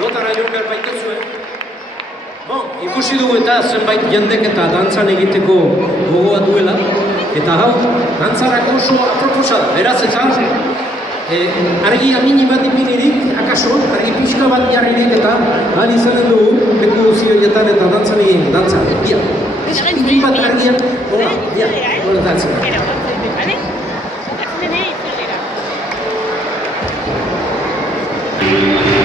Lotara joan behar baituzu, ikusi dugu eta zenbait jendek eta dantzan egiteko gogoa duela. Eta hau, dantzarako oso aproposa da. Beraz eta argia mini bat ipinirik, akaso, argi pixka bat jarririk eta ahal izanen dugu leku zioietan eta dantzan egin, dantzan, bia. Ipin bat argian, hola, bia, hola dantzan. Thank you.